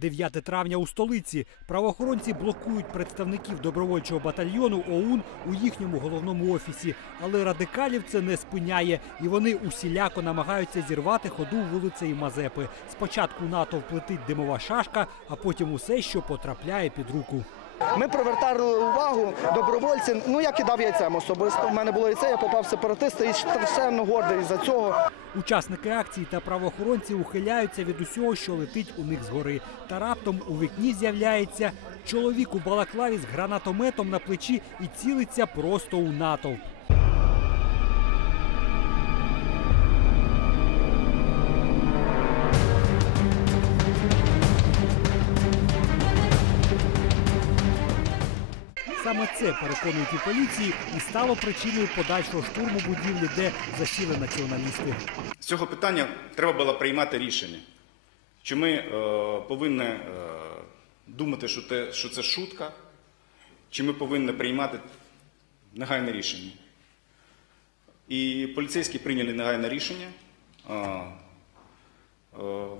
9 травня у столиці. Правоохоронці блокують представників добровольчого батальйону ОУН у їхньому головному офісі. Але радикалів це не спиняє, і вони усіляко намагаються зірвати ходу вулицею Мазепи. Спочатку НАТО вплетить димова шашка, а потім усе, що потрапляє під руку. Ми привертали увагу добровольців. Ну я кидав яйцем особисто. У мене було яйце, я попав сепаратиста і страшенно гордий за цього. Учасники акції та правоохоронці ухиляються від усього, що летить у них згори. Та раптом у вікні з'являється чоловік у балаклаві з гранатометом на плечі і цілиться просто у натовп. Саме це переконують у поліції і стало причиною подальшого штурму будівлі, де засіли націоналісти. З цього питання треба було приймати рішення. Чи ми е, повинні е, думати, що, те, що це шутка, чи ми повинні приймати негайне рішення. І поліцейські прийняли негайне рішення е,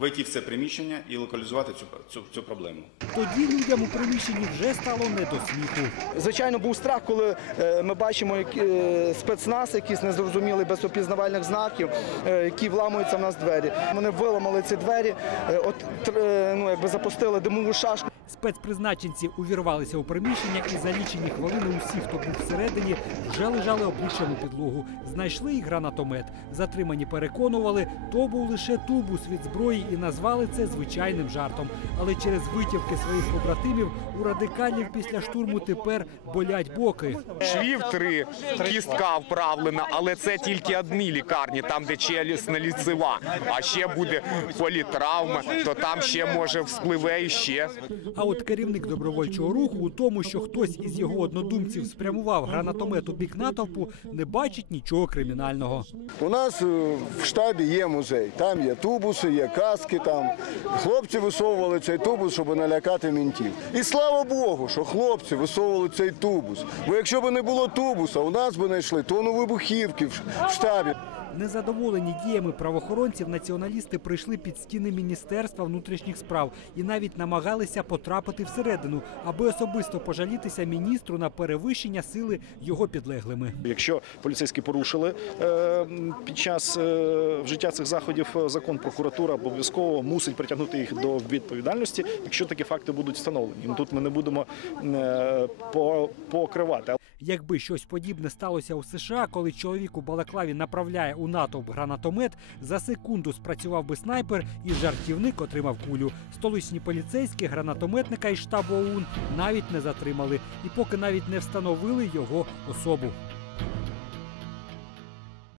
вийти в це приміщення і локалізувати цю, цю, цю проблему. Тоді людям у приміщенні вже стало не до сміху. Звичайно, був страх, коли е, ми бачимо як, е, спецназ, якийсь незрозумілий без опізнавальних знаків, е, які вламуються в нас двері. Вони виламали ці двері, е, от е, ну якби запустили димову шашку. Спецпризначенці увірвалися у приміщення і за лічені хвилини усі, хто був всередині, вже лежали обличчям у підлогу. Знайшли і гранатомет. Затримані переконували, то був лише тубус від зброї і назвали це звичайним жартом. Але через витівки своїх побратимів у радикалів після штурму тепер болять боки. Швів три, кістка вправлена, але це тільки одні лікарні, там де челюстна ліцева. А ще буде політравма, то там ще може вспливе іще. А от керівник добровольчого руху у тому, що хтось із його однодумців спрямував гранатомет у бік натовпу, не бачить нічого кримінального. У нас е, в штабі є музей. Там є тубуси, є каски. Там хлопці висовували цей тубус, щоб налякати мінтів. І слава Богу, що хлопці висовували цей тубус. Бо якщо б не було тубуса, у нас би знайшли тонну вибухівки в штабі. Незадоволені діями правоохоронців, націоналісти прийшли під стіни Міністерства внутрішніх справ і навіть намагалися потрапити всередину, аби особисто пожалітися міністру на перевищення сили його підлеглими. Якщо поліцейські порушили е, під час е, вжиття цих заходів е, закон, прокуратура обов'язково мусить притягнути їх до відповідальності, якщо такі факти будуть встановлені. Тут ми не будемо покривати. Якби щось подібне сталося у США, коли чоловік у балаклаві направляє у натовп гранатомет, за секунду спрацював би снайпер і жартівник отримав кулю. Столичні поліцейські гранатометника із штабу ОУН навіть не затримали, і поки навіть не встановили його особу.